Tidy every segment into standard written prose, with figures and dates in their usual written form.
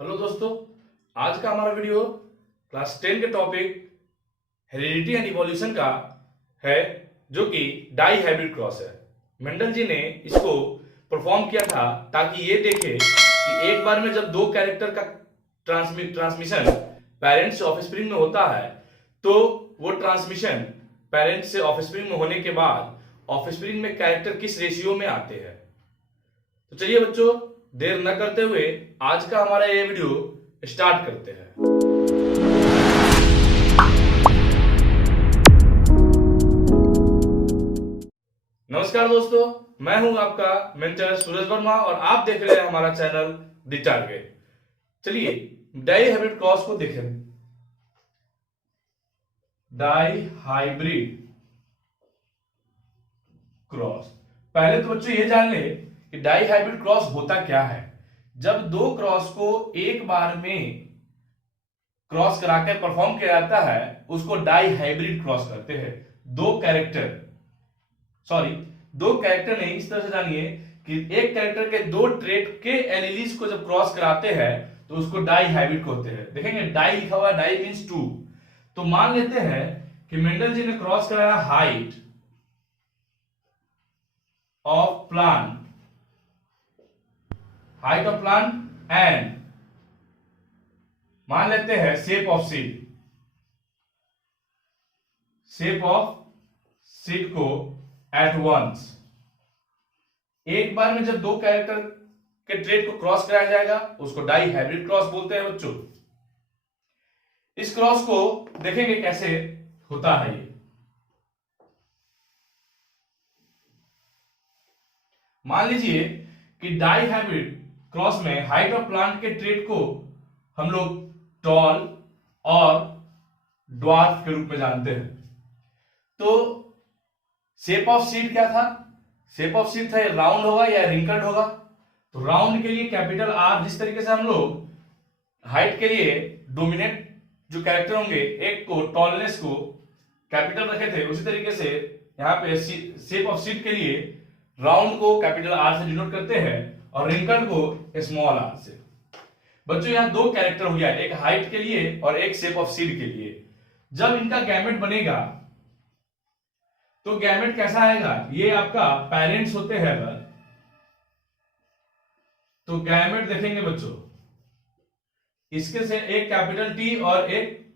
Hello दोस्तों, आज का हमारा वीडियो क्लास 10 के टॉपिक हेरिडिटी एंड इवोल्यूशन का है, जो कि डाई हाइब्रिड क्रॉस है। मेंडल जी ने इसको परफॉर्म किया था ताकि ये देखे कि एक बार में जब दो कैरेक्टर का ट्रांसमिशन पेरेंट्स से ऑफस्प्रिंग में होता है तो वो ट्रांसमिशन पेरेंट्स से ऑफस्प्रिंग में होने के बाद ऑफस्प्रिंग में कैरेक्टर किस रेशियो में आते हैं। तो चलिए बच्चों, देर न करते हुए आज का हमारा ये वीडियो स्टार्ट करते हैं। नमस्कार दोस्तों, मैं हूं आपका मेंटर सूरज वर्मा और आप देख रहे हैं हमारा चैनल द टारगेट। चलिए डाई हाइब्रिड क्रॉस को देखें। डाई हाइब्रिड क्रॉस, पहले तो बच्चों ये जान ले कि डाई हाइब्रिड क्रॉस होता क्या है। जब दो क्रॉस को एक बार में क्रॉस कराकर परफॉर्म किया जाता है उसको डाई हाइब्रिड क्रॉस करते हैं। दो कैरेक्टर नहीं, इस तरह से जानिए कि एक कैरेक्टर के दो ट्रेट के एलिलीज को जब क्रॉस कराते हैं तो उसको डाई हाइब्रिड कहते हैं। देखेंगे डाई लिखा हुआ है, डाई मींस टू। तो मान लेते हैं कि मेंडल जी ने क्रॉस कराया हाइट ऑफ प्लांट एंड मान लेते हैं शेप ऑफ सीड को एट वंस। एक बार में जब दो कैरेक्टर के ट्रेट को क्रॉस कराया जाएगा उसको डाई हाइब्रिड क्रॉस बोलते हैं बच्चों। इस क्रॉस को देखेंगे कैसे होता है। ये मान लीजिए कि डाई हाइब्रिड क्रॉस में हाइट ऑफ प्लांट के ट्रेट को हम लोग टॉल और ड्वार्फ के रूप में जानते हैं। तो शेप ऑफ सीड क्या था? शेप ऑफ सीड था राउंड होगा या रिंकल्ड होगा। तो राउंड के लिए कैपिटल आर, जिस तरीके से हम लोग हाइट के लिए डोमिनेट जो कैरेक्टर होंगे एक को टॉलनेस को कैपिटल रखे थे, उसी तरीके से यहाँ पे शेप ऑफ सीड के लिए राउंड को कैपिटल आर से डिनोट करते हैं और रिंकल्ड को स्मॉल आर से। बच्चों यहाँ दो कैरेक्टर हो गया, एक हाइट के लिए और एक शेप ऑफ सीड के लिए। जब इनका गैमेट बनेगा तो गैमेट कैसा आएगा? ये आपका पेरेंट्स होते हैं अगर, तो गैमेट देखेंगे बच्चों इसके से एक कैपिटल टी और एक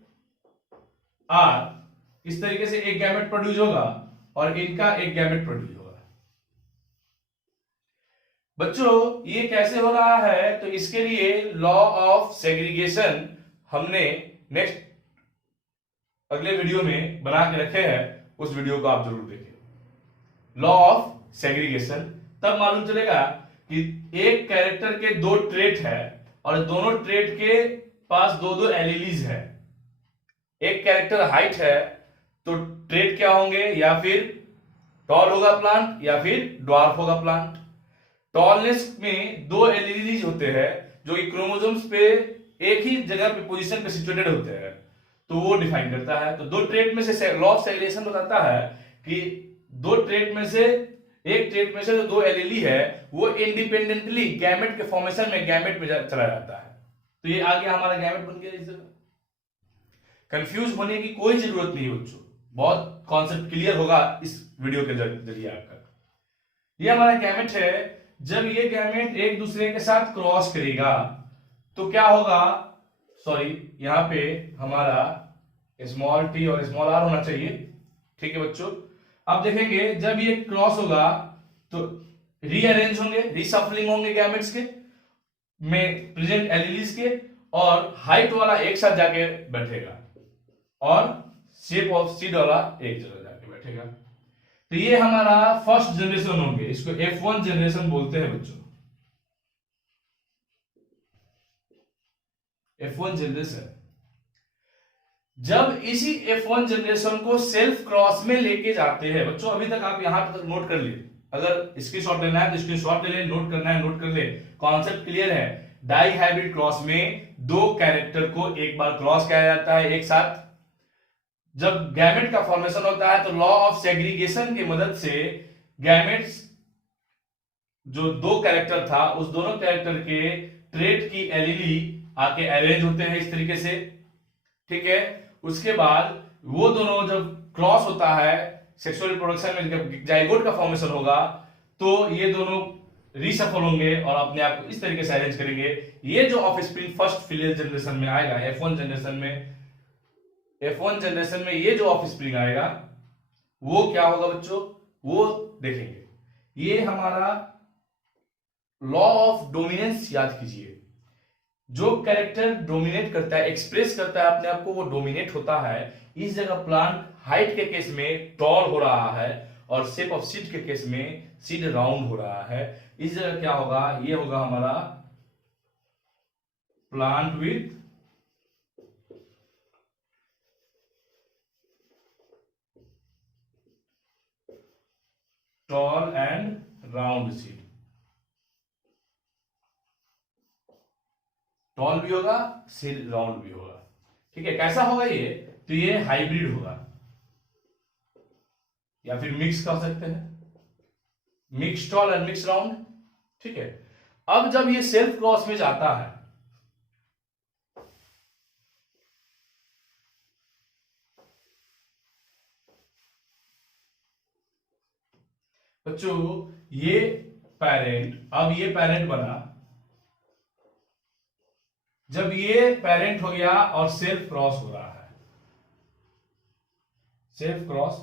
आर, इस तरीके से एक गैमेट प्रोड्यूस होगा और इनका एक गैमेट प्रोड्यूस होगा। बच्चों ये कैसे हो रहा है? तो इसके लिए लॉ ऑफ सेग्रीगेशन हमने नेक्स्ट अगले वीडियो में बना के रखे हैं, उस वीडियो को आप जरूर देखें। लॉ ऑफ सेग्रीगेशन तब मालूम चलेगा कि एक कैरेक्टर के दो ट्रेट है और दोनों ट्रेट के पास दो दो एलिलीज है। एक कैरेक्टर हाइट है तो ट्रेट क्या होंगे? या फिर टॉल होगा प्लांट या फिर ड्वार्फ होगा प्लांट। टॉलनेस में दो एलिलीज होते हैं जो कि क्रोमोसोम्स पे एक ही जगह पे पोजीशन पे सिचुएटेड होते हैं, तो वो डिफाइन करता है। तो दो ट्रेट में से लॉ ऑफ सेग्रीगेशन बताता है कि दो ट्रेट में से एक ट्रेट में से जो दो एलीली है वो इंडिपेंडेंटली गैमेट के फॉर्मेशन में गैमेट में चला जाता है। तो ये आ गया हमारा गैमेट बन गया। इस जगह कंफ्यूज होने की कोई जरूरत नहीं बच्चों, बहुत कॉन्सेप्ट क्लियर होगा इस वीडियो के जरिए आपका। ये हमारा गैमेट है। जब ये गैमेट एक दूसरे के साथ क्रॉस करेगा तो क्या होगा? यहां पे हमारा स्मॉल टी और स्मॉल आर होना चाहिए, ठीक है बच्चों। अब देखेंगे जब ये क्रॉस होगा तो रीअरेंज होंगे, रीशफलिंग होंगे गैमेट्स के में प्रेजेंट एलिलीज के, और हाइट वाला एक साथ जाके बैठेगा और शेप ऑफ सीड वाला एक जगह जाके बैठेगा। तो ये हमारा फर्स्ट जनरेशन होंगे, इसको F1 जनरेशन बोलते हैं बच्चों। F1 generation. जब इसी F1 जनरेशन को सेल्फ क्रॉस में लेके जाते हैं बच्चों, अभी तक आप यहां तक नोट कर लिए, अगर स्क्रीनशॉट लेना है तो स्क्रीनशॉट ले ले, नोट करना है नोट कर ले, कॉन्सेप्ट क्लियर है। डाई हाइब्रिड क्रॉस में दो कैरेक्टर को एक बार क्रॉस किया जाता है एक साथ। जब गैमेट का फॉर्मेशन होता है तो लॉ ऑफ सेग्रीगेशन की मदद से गैमेट्स जो दो कैरेक्टर था उस दोनों कैरेक्टर के ट्रेट की एलीली आके अरेंज होते हैं इस तरीके से, ठीक है। उसके बाद वो दोनों जब क्रॉस होता है सेक्सुअल रिप्रोडक्शन में, जब जाइगोट का फॉर्मेशन होगा तो ये दोनों रीसफल होंगे और अपने आप को इस तरीके से अरेंज करेंगे। ये जो ऑफस्प्रिंग फर्स्ट फिलियल जनरेशन में आएगा, F1 जनरेशन में ये जो ऑफस्प्रिंग आएगा वो क्या होगा बच्चों, वो देखेंगे। ये हमारा लॉ ऑफ डोमिनेंस याद कीजिए। जो कैरेक्टर डोमिनेट करता है, एक्सप्रेस करता है अपने आप को, वो डोमिनेट होता है। इस जगह प्लांट हाइट के केस में टॉल हो रहा है और शेप ऑफ सीड के केस में सीड राउंड हो रहा है। इस जगह क्या होगा, ये होगा हमारा plant with tall and round seed. Tall भी होगा, सीड राउंड भी होगा, ठीक है। कैसा होगा ये, तो ये हाइब्रिड होगा या फिर मिक्स कर सकते हैं, mix tall and mix round, ठीक है। अब जब ये सेल्फ क्रॉस में जाता है, बच्चों ये पेरेंट, अब ये पेरेंट बना, जब ये पेरेंट हो गया और सेल्फ क्रॉस हो रहा है, सेल्फ क्रॉस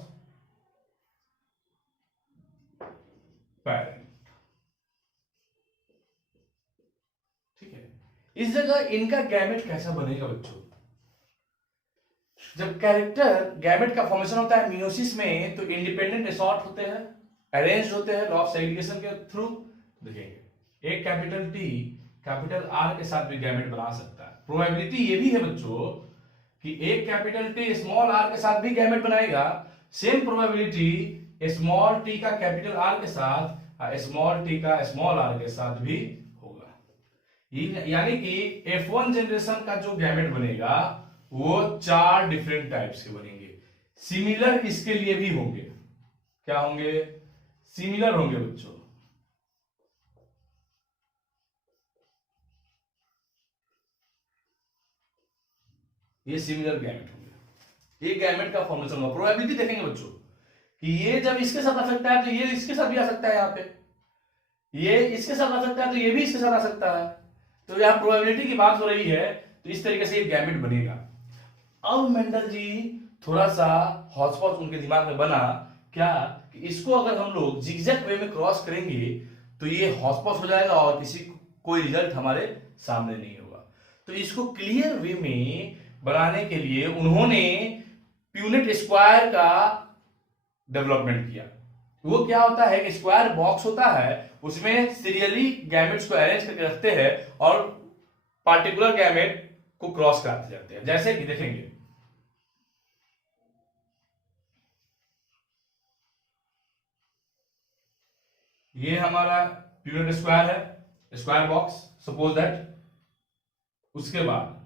पेरेंट, ठीक है। इस जगह इनका गैमेट कैसा बनेगा बच्चों, जब कैरेक्टर गैमेट का फॉर्मेशन होता है मियोसिस में, तो इंडिपेंडेंट असॉर्ट होते हैं, अरेंज होते हैं लॉ ऑफ सेग्रीगेशन के थ्रू। देखेंगे एक कैपिटल टी कैपिटल आर के साथ भी गैमेट बना सकता है। प्रोबेबिलिटी ये भी है बच्चों कि एक कैपिटल टी स्मॉल आर के साथ भी गैमेट बनाएगा। सेम प्रोबेबिलिटी स्मॉल टी का कैपिटल आर के साथ, स्मॉल टी का स्मॉल आर के साथ भी होगा। यानी कि F1 जनरेशन का जो गैमेट बनेगा वो 4 डिफरेंट टाइप्स के बनेंगे। सिमिलर इसके लिए भी होंगे, क्या होंगे, सिमिलर होंगे बच्चों। ये सिमिलर गैमेट होंगे, ये गैमेट का फॉर्मेशन होगा। प्रोबेबिलिटी देखेंगे बच्चों कि ये जब इसके साथ आ सकता है तो ये इसके साथ भी आ सकता है, यहाँ पे ये इसके साथ आ सकता है तो ये भी इसके साथ आ सकता है। तो यहाँ प्रोबेबिलिटी की बात हो रही है, तो इस तरीके से ये गैमेट बनेगा। अब मेंडल जी थोड़ा सा हॉटस्पॉट उनके दिमाग में बना, क्या कि इसको अगर हम लोग जिगजैग वे में क्रॉस करेंगे तो ये हॉटस्पॉट हो जाएगा और कोई रिजल्ट हमारे सामने नहीं होगा। तो इसको क्लियर वे में बनाने के लिए उन्होंने प्यूनेट स्क्वायर का डेवलपमेंट किया। वो क्या होता है कि स्क्वायर बॉक्स होता है, उसमें सीरियली गैमेट्स को अरेंज करके रखते हैं और पार्टिकुलर गैमेट को क्रॉस कराते जाते हैं। जैसे कि देखेंगे ये हमारा प्यूनेट स्क्वायर है, स्क्वायर बॉक्स सपोज दैट। उसके बाद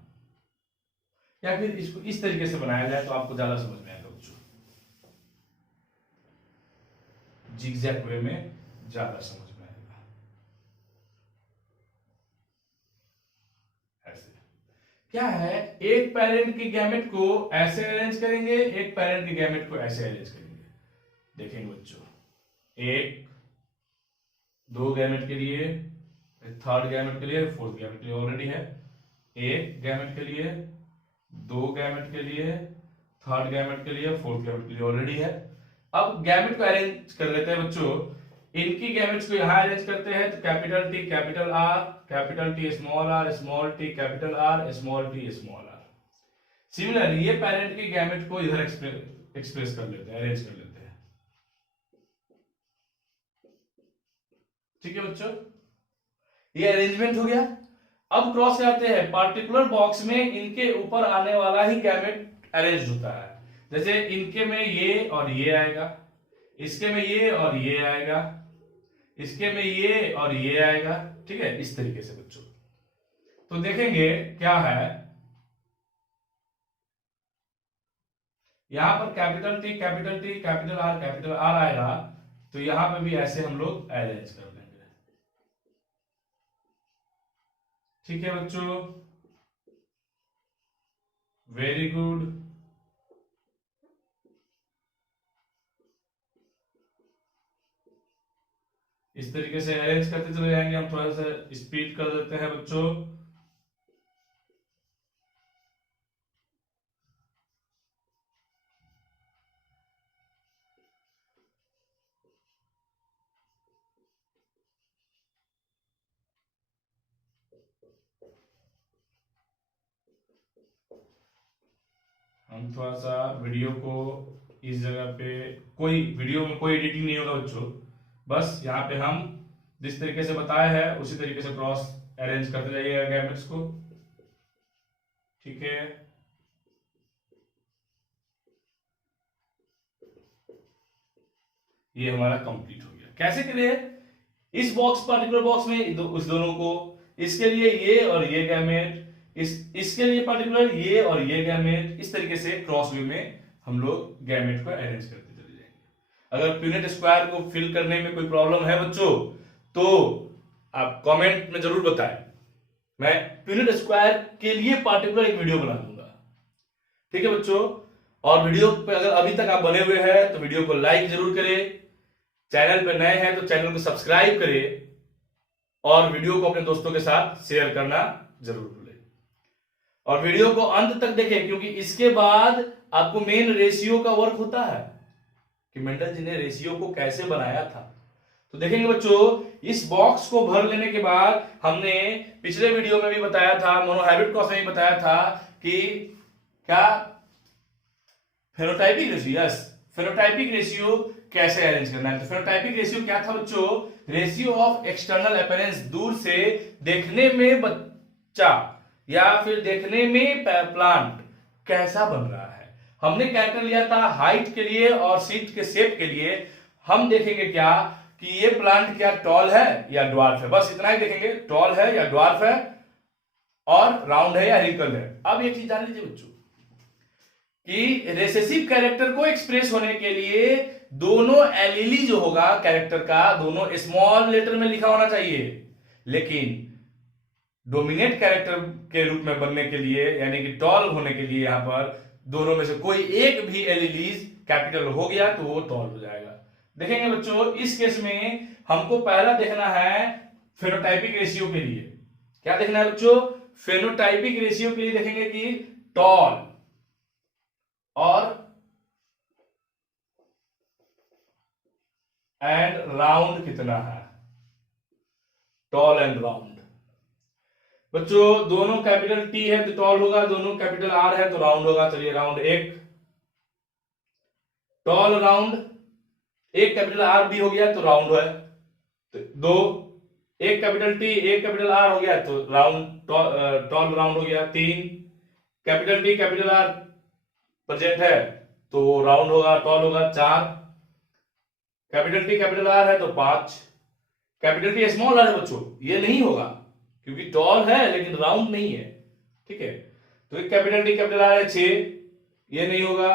या फिर इसको इस तरीके से बनाया जाए तो आपको ज्यादा समझ में आएगा बच्चों, जिगजैग वे में ज्यादा समझ में आएगा। ऐसे क्या है, एक पेरेंट के गैमेट को ऐसे अरेंज करेंगे, एक पेरेंट के गैमेट को ऐसे अरेंज करेंगे। देखेंगे बच्चों, एक दो गैमेट के लिए, थर्ड गैमेट के लिए, फोर्थ गैमेट के लिए ऑलरेडी है, एक गैमेट के लिए, दो गैमेट के लिए, थर्ड गैमेट के लिए, फोर्थ गैमेट के लिए ऑलरेडी है। अब गैमेट को अरेंज कर लेते हैं बच्चों। इनकी गैमेट्स को यहां अरेंज करते हैं तो capital T capital R, capital T small T capital R, small T small R. Similarly ये पेरेंट के गैमेट को इधर एक्सप्रेस कर लेते हैं, अरेंज कर लेते हैं। ठीक है बच्चों, ये अरेंजमेंट हो गया। अब क्रॉस करते हैं, पार्टिकुलर बॉक्स में इनके ऊपर आने वाला ही गैमेट अरेंज होता है। जैसे इनके में ये और ये आएगा, इसके में ये और ये आएगा, इसके में ये और ये आएगा, ठीक है, इस तरीके से बच्चों। तो देखेंगे क्या है, यहां पर कैपिटल टी कैपिटल आर आएगा, तो यहां पे भी ऐसे हम लोग अरेंज कर देंगे। ठीक है बच्चों, वेरी गुड। इस तरीके से अरेंज करते चले जाएंगे। हम थोड़ा सा स्पीड कर देते हैं बच्चों। हम थोड़ा सा वीडियो को इस जगह पे, कोई वीडियो में कोई एडिटिंग नहीं होगा बच्चों, बस यहाँ पे हम जिस तरीके से बताया है उसी तरीके से क्रॉस अरेंज करते जाइएगा गैमेट्स को। ठीक है, ये हमारा कंप्लीट हो गया। कैसे करें? इस बॉक्स, पर्टिकुलर बॉक्स में उस दोनों को, इसके लिए ये और ये गैमेट, इसके लिए पर्टिकुलर ये और ये गैमेट, इस तरीके से क्रॉस व्यू में हम लोग गैमेट को अरेंज करते चले जाएंगे। अगर प्यूनेट स्क्वायर को फिल करने में कोई प्रॉब्लम है बच्चों तो आप कमेंट में जरूर बताएं। मैं प्यूनेट स्क्वायर के लिए पार्टिकुलर एक वीडियो बना दूंगा। ठीक है बच्चों, और वीडियो पे अगर अभी तक आप बने हुए हैं तो वीडियो को लाइक जरूर करें, चैनल पे नए हैं तो चैनल को सब्सक्राइब करें, और वीडियो को अपने दोस्तों के साथ शेयर करना जरूर भूलें, और वीडियो को अंत तक देखें, क्योंकि इसके बाद आपको मेन रेशियो का वर्क होता है कि मेंडल जी ने रेशियो को कैसे बनाया था। तो देखेंगे बच्चों, इस बॉक्स को भर लेने के बाद हमने पिछले वीडियो में भी बताया था, मोनोहाइब्रिड क्रॉस में भी बताया था कि क्या phenotypic ratio, yes, phenotypic ratio कैसे अरेंज करना है। तो फेनोटाइपिक रेशियो क्या था बच्चों? रेशियो ऑफ एक्सटर्नल अपीयरेंस, दूर से देखने में बच्चा या फिर देखने में प्लांट कैसा बन रहा है। हमने कैरेक्टर लिया था हाइट के लिए और सीट के शेप के लिए। हम देखेंगे क्या कि ये प्लांट क्या टॉल है या ड्वार्फ है, बस इतना ही देखेंगे, टॉल है या ड्वार्फ है, और राउंड है या रिंकल है। अब एक चीज जान लीजिए बच्चों कि रेसेसिव कैरेक्टर को एक्सप्रेस होने के लिए दोनों एलिली जो होगा कैरेक्टर का, दोनों स्मॉल लेटर में लिखा होना चाहिए, लेकिन डोमिनेट कैरेक्टर के रूप में बनने के लिए, यानी कि टॉल होने के लिए, यहां पर दोनों में से कोई एक भी एलिलीज कैपिटल हो गया तो वो टॉल हो जाएगा। देखेंगे बच्चों, इस केस में हमको पहला देखना है फेनोटाइपिक रेशियो के लिए। क्या देखना है बच्चों? फेनोटाइपिक रेशियो के लिए देखेंगे कि टॉल और एंड राउंड कितना है। टॉल एंड राउंड बच्चों, दोनों कैपिटल टी है तो टॉल होगा, दोनों कैपिटल आर है तो राउंड होगा। चलिए राउंड एक, टॉल राउंड, एक कैपिटल आर भी हो गया तो राउंड है। तो दो, एक कैपिटल टी एक कैपिटल आर हो गया तो राउंड, टॉल राउंड हो गया। तीन, capital T capital are present है तो राउंड होगा, टॉल होगा। चार, कैपिटल टी कैपिटल आर है तो पांच, कैपिटल टी स्मॉल आर है बच्चों, ये नहीं होगा क्योंकि टॉल है लेकिन राउंड नहीं है। ठीक है, तो एक कैपिटल टी कैपिटल आर है 6, ये नहीं होगा,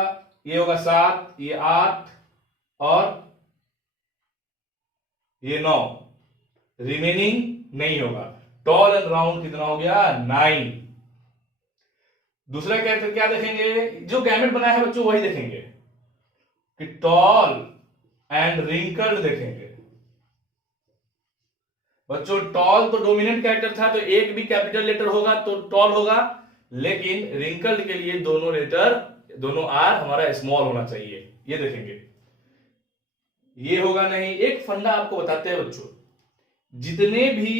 ये होगा 7, ये 8 और ये 9, रिमेनिंग नहीं होगा। टॉल एंड राउंड कितना हो गया? 9। दूसरा कैरेक्टर क्या देखेंगे? जो गैमेट बना है बच्चों वही देखेंगे कि टॉल एंड रिंकल्ड देखेंगे। बच्चों टॉल तो डोमिनेंट कैरेक्टर था तो एक भी कैपिटल लेटर होगा तो टॉल होगा, लेकिन रिंकल्ड के लिए दोनों लेटर, दोनों आर हमारा स्मॉल होना चाहिए, ये देखेंगे। ये होगा नहीं। एक फंडा आपको बताते हैं बच्चों, जितने भी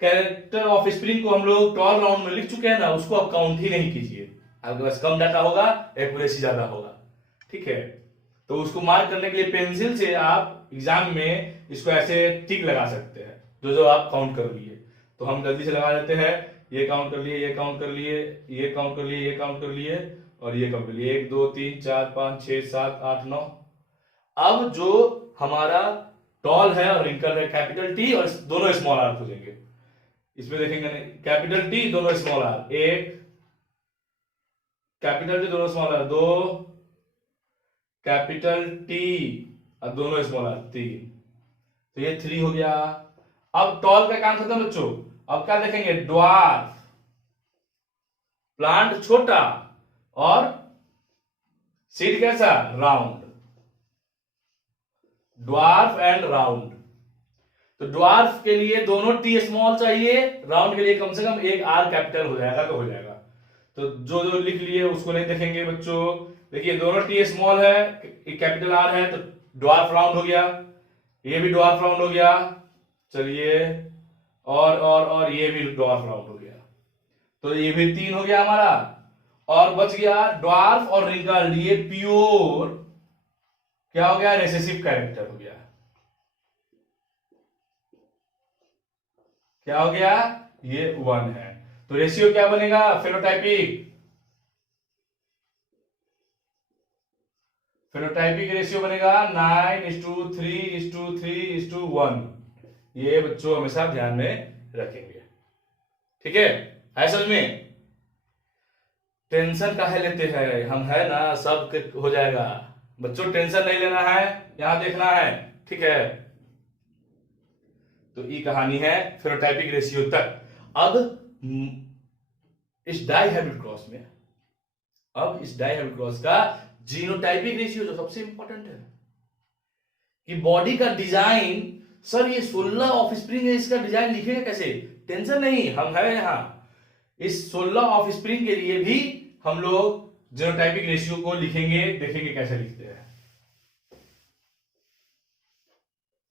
कैरेक्टर ऑफ स्प्रिंग को हम लोग टॉल राउंड में लिख चुके हैं ना, उसको आप काउंट ही नहीं कीजिए। आपके पास कम डाटा होगा, एक्यूरेसी ज्यादा होगा। ठीक है, तो उसको मार्क करने के लिए पेंसिल से आप एग्जाम में इसको ऐसे टिक लगा सकते हैं, जो जो आप काउंट कर लिए। तो हम जल्दी से लगा देते हैं, ये काउंट कर लिए, ये काउंट कर लिए, ये काउंट कर लिए, ये काउंट कर लिए और ये काउंट कर लिए। 1 2 3 4 5 6 7 8 9। अब जो हमारा टॉल है और रिंकल है, कैपिटल टी और दोनों स्मॉल आर खोजेंगे। इसमें देखेंगे नहीं, कैपिटल टी दोनों स्मॉल आर 1, कैपिटल टी दोनों स्मॉल आर 2, कैपिटल टी और दोनों स्मॉल आर 3। तो ये 3 हो गया। अब टॉल का काम खत्म बच्चों। अब क्या देखेंगे? ड्वार्फ प्लांट छोटा और सीड कैसा, राउंड, ड्वार्फ एंड राउंड। तो ड्वार्फ के लिए दोनों टी स्मॉल चाहिए, राउंड के लिए कम से कम एक आर कैपिटल हो जाएगा तो हो जाएगा। तो जो जो लिख लिए उसको नहीं देखेंगे बच्चों। देखिए दोनों टी स्मॉल है, एक कैपिटल आर है, तो ड्वार्फ राउंड हो गया, ये भी ड्वार्फ राउंड हो गया। चलिए और ये भी ड्वार्फ राउंड हो गया, तो ये भी 3 हो गया हमारा। और बच गया ड्वार्फ और रिंकल्ड, ये प्योर क्या हो गया, रिसेसिव कैरेक्टर हो गया। क्या हो गया, ये 1 है। तो रेशियो क्या बनेगा, फेनोटाइपिक, फेनोटाइपिक रेशियो बनेगा 9:3:3:1। ये बच्चों हमेशा ध्यान में रखेंगे, ठीक है समझ में। टेंशन काहे लेते हैं, हम है ना, सब हो जाएगा बच्चों, टेंशन नहीं लेना है, यहां देखना है, ठीक है। तो ये कहानी है फेनोटाइपिक रेशियो तक। अब इस डाइहाइब्रिड क्रॉस में, अब इस डाइहाइब्रिड क्रॉस का जीनोटाइपिक रेशियो जो सबसे इंपॉर्टेंट है कि बॉडी का डिजाइन, सर ये 16 ऑफस्प्रिंग है, इसका डिजाइन लिखेगा कैसे, टेंशन नहीं, हम है यहां। इस 16 ऑफस्प्रिंग के लिए भी हम लोग जीनोटाइपिक रेशियो को लिखेंगे, देखेंगे कैसे लिखते हैं,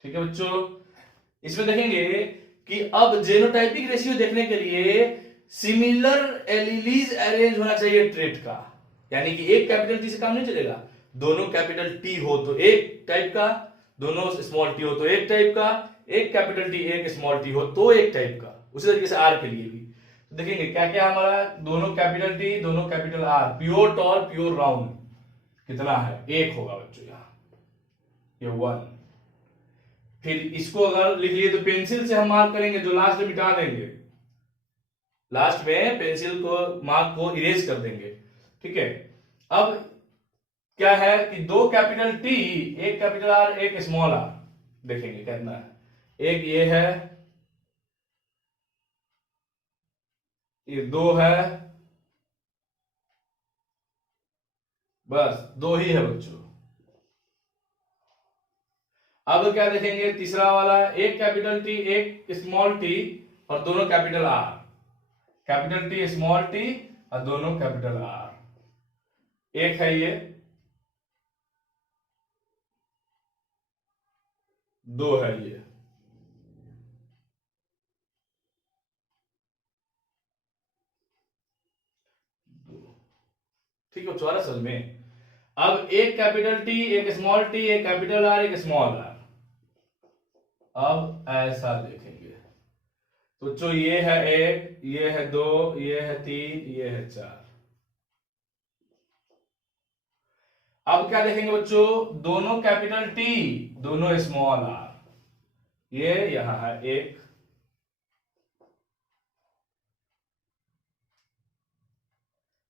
ठीक है बच्चों। इसमें देखेंगे कि अब जीनोटाइपिक रेशियो देखने के लिए सिमिलर एलिलीज अरेंज होना चाहिए ट्रेट का, यानी कि एक कैपिटल टी से काम नहीं चलेगा, दोनों कैपिटल टी हो तो एक टाइप का, दोनों स्मॉल टी हो तो एक टाइप का, एक कैपिटल टी एक स्मॉल टी हो तो एक टाइप का। उसी तरीके से आर के लिए भी तो देखेंगे क्या क्या हमारा, दोनों कैपिटल टी दोनों capital R, pure tall pure round कितना है, 1 होगा बच्चों यहाँ, ये 1। फिर इसको अगर लिख लिए तो पेंसिल से हम मार्क करेंगे, जो लास्ट में मिटा देंगे, लास्ट में पेंसिल को मार्क को इरेज कर देंगे, ठीक है। अब क्या है कि 2 कैपिटल टी एक कैपिटल आर एक स्मॉल आर, देखेंगे कितना है, एक ये है, ये 2 है, बस 2 ही है बच्चों। अब क्या देखेंगे, तीसरा वाला एक कैपिटल टी एक स्मॉल टी और दोनों capital R, capital T small T और दोनों कैपिटल आर, एक है ये, 2 है ये, ठीक है चौरा समझ में। अब एक कैपिटल टी एक स्मॉल टी एक कैपिटल आर एक स्मॉल आर, अब ऐसा देखेंगे तो जो ये है 1, ये है 2, ये है 3, ये है 4। अब क्या देखेंगे बच्चों, दोनों कैपिटल टी दोनों स्मॉल आर, ये यहां है 1,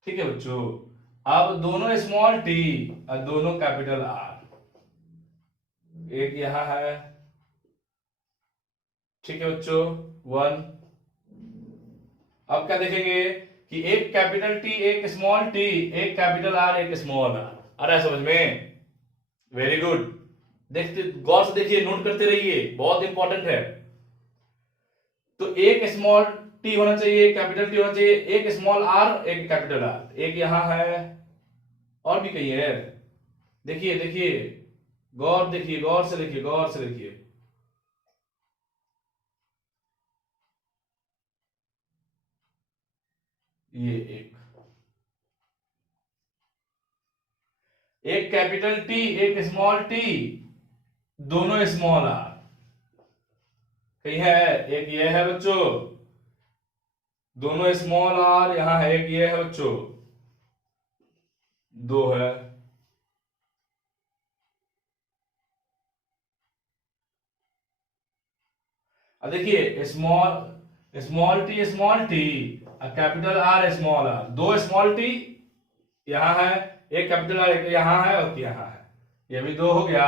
ठीक है बच्चों। अब दोनों स्मॉल टी और दोनों कैपिटल आर, एक यहां है, ठीक है बच्चों 1। अब क्या देखेंगे कि एक कैपिटल टी एक स्मॉल टी एक कैपिटल आर एक स्मॉल आर, आ रहा है समझ में, वेरी गुड। देखते गौर से देखिए, नोट करते रहिए, बहुत इंपॉर्टेंट है। तो एक स्मॉल टी होना चाहिए, एक कैपिटल टी होना चाहिए, एक स्मॉल आर एक कैपिटल आर, एक यहां है और भी कहीं है, देखिए देखिए गौर, देखिए गौर से देखिए, गौर से देखिए, ये एक कैपिटल टी एक स्मॉल टी दोनों स्मॉल आर, कहीं है, एक ये है बच्चों, दोनों स्मॉल आर, यहां है एक ये है बच्चों, 2 है। अब देखिए small T capital R small R, 2 small T यहां है, एक कैपिटल आर एक यहां है और यहां है, ये भी 2 हो गया।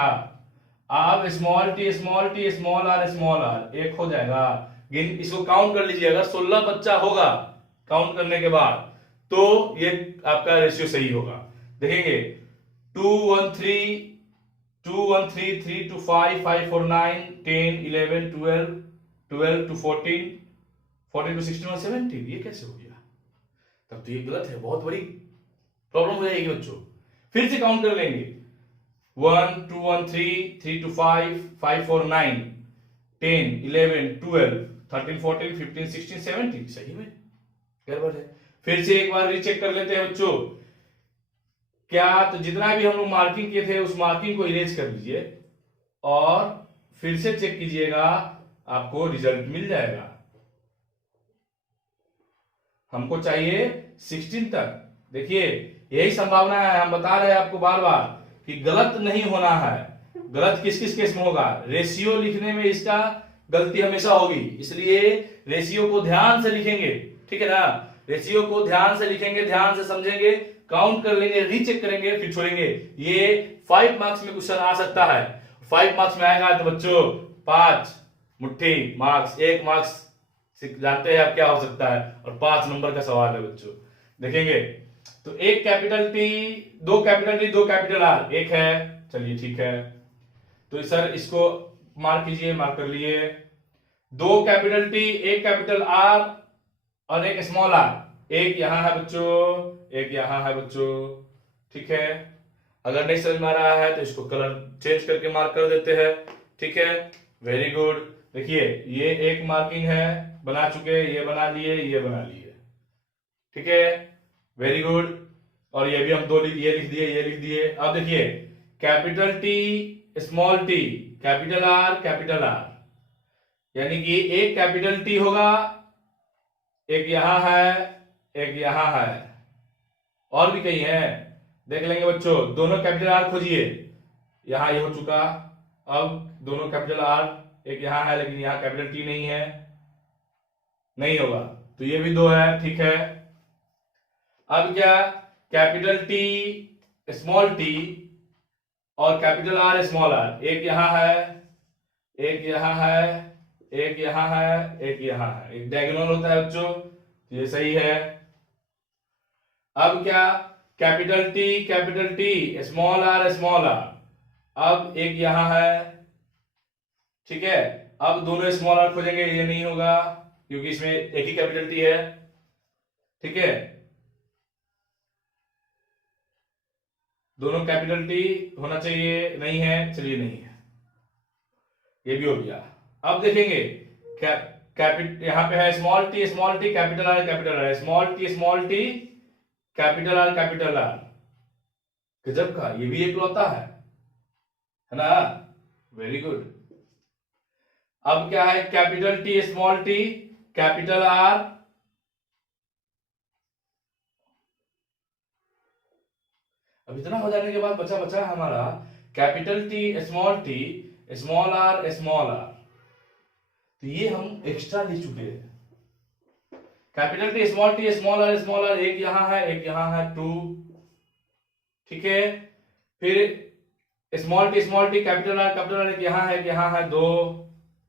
अब स्मॉल टी स्मॉल आर एक हो जाएगा। इसको काउंट कर लीजिए, अगर 16 बच्चा होगा काउंट करने के बाद तो ये आपका रेशियो सही होगा। देखेंगे 2 1 3 2 1 3 3 to 5 5 4 9 10 11 12 12 to 14 14 to 16 और 17, ये कैसे हो गया? तब तो ये गलत है, बहुत बड़ी प्रॉब्लम हो जाएगी बच्चों। फिर से काउंट कर लेंगे 1 2 1 3 3 to 5 5 4 9 10 11 12 13 14 15 16 17, सही में गड़बड़ है। फिर से एक बार रीचेक कर लेते हैं बच्चों। क्या तो जितना भी हम लोग मार्किंग किए थे उस मार्किंग को इरेज कर लीजिए और फिर से चेक कीजिएगा, आपको रिजल्ट मिल जाएगा। हमको चाहिए 16 तक। देखिए यही संभावना है, हम बता रहे हैं आपको बार बार कि गलत नहीं होना है। गलत किस किस केस में होगा? रेशियो लिखने में इसका गलती हमेशा होगी, इसलिए रेशियो को ध्यान से लिखेंगे, ठीक है ना? रेशियो को ध्यान से लिखेंगे, ध्यान से समझेंगे, काउंट कर लेंगे, रीचेक करेंगे, फिर छोड़ेंगे। ये 5 मार्क्स में क्वेश्चन आ सकता है। 5 मार्क्स में आएगा तो बच्चों 5 मुट्ठी मार्क्स, 1 मार्क्स जानते हैं आप क्या हो सकता है, और 5 नंबर का सवाल है बच्चों। देखेंगे तो एक capital T, 2 capital T, 2 capital R, एक है, चलिए ठीक है। तो सर इसको मार्क कीजिए, मार्क कर लिए। 2 कैपिटल टी, 1 कैपिटल आर और एक स्मॉल आर, एक यहां है बच्चों, एक यहां है बच्चों, ठीक है। अगर नहीं समझ में आ रहा है तो इसको कलर चेंज करके मार्क कर देते हैं, ठीक है। Very good. देखिए ये एक मार्किंग है, बना चुके, ये बना लिए, ये बना लिए, ठीक है, वेरी गुड। और ये भी हम 2 ये लिख दिए, ये लिख दिए। अब देखिए capital T small T, capital are, यानी कि एक कैपिटल टी होगा, एक यहां है, एक यहां है, और भी कहीं है, देख लेंगे बच्चों। दोनों कैपिटल आर खोजिए, यहां ये हो चुका। अब दोनों कैपिटल आर, एक यहां है लेकिन यहां कैपिटल टी नहीं है, नहीं होगा, तो ये भी 2 है, ठीक है। अब क्या, कैपिटल टी स्मॉल टी और कैपिटल आर स्मॉल आर, एक यहां है, एक यहां है, एक यहां है, एक यहां है, एक डायगोनल होता है बच्चों, तो ये सही है। अब क्या, कैपिटल टी स्मॉल आर, अब एक यहां है, ठीक है। अब दोनों स्मॉल आर खोजेंगे, ये नहीं होगा क्योंकि इसमें एक ही कैपिटल टी है, ठीक है। दोनों कैपिटल टी होना चाहिए, नहीं है, चलिए नहीं है, ये भी हो गया। अब देखेंगे यहाँ पे है small T capital R, small T capital are, गजब का, ये भी एक लौता है ना, वेरी गुड। अब क्या है, capital T small T capital are, अब इतना हो जाने के बाद बचा हमारा कैपिटल टी स्मॉल आर, तो ये हम एक्स्ट्रा ले चुके हैं। कैपिटल टी स्मॉल आर, एक यहां है, एक यहां है, 2, ठीक है। फिर स्मॉल टी कैपिटल आर, एक यहां है, एक यहां है, 2,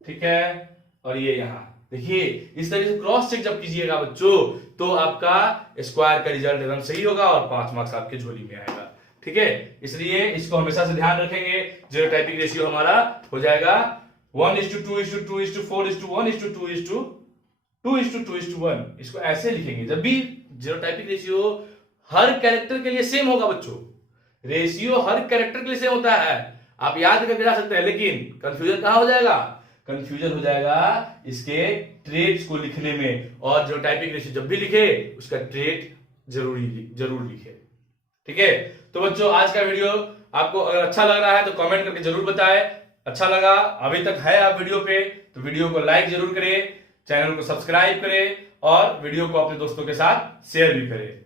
ठीक है। और ये यहां देखिए, इस तरीके से क्रॉस चेक जब कीजिएगा बच्चों तो आपका स्क्वायर का रिजल्ट एकदम सही होगा और 5 मार्क्स आपके झोली में आएगा, ठीक है। इसलिए इसको हमेशा से ध्यान रखेंगे। जीनोटाइपिक रेशियो हमारा हो जाएगा 1:2:4:1:4:2:2:1, इसको ऐसे लिखेंगे। जब भी जीनोटाइपिक रेशियो हर कैरेक्टर के लिए सेम होगा बच्चों, रेशियो हर कैरेक्टर के लिए सेम होता है, आप याद करके जा सकते हैं, लेकिन कंफ्यूजन कहां हो जाएगा? कंफ्यूजन हो जाएगा इसके ट्रेड्स को लिखने में, और जीनोटाइपिक रेशियो जब भी लिखे उसका ट्रेड जरूर लिखे, ठीक है। तो बच्चों आज का वीडियो आपको अगर अच्छा लग रहा है तो कमेंट करके जरूर बताएं। अच्छा लगा, अभी तक है आप वीडियो पे तो वीडियो को लाइक जरूर करें, चैनल को सब्सक्राइब करें और वीडियो को अपने दोस्तों के साथ शेयर भी करें।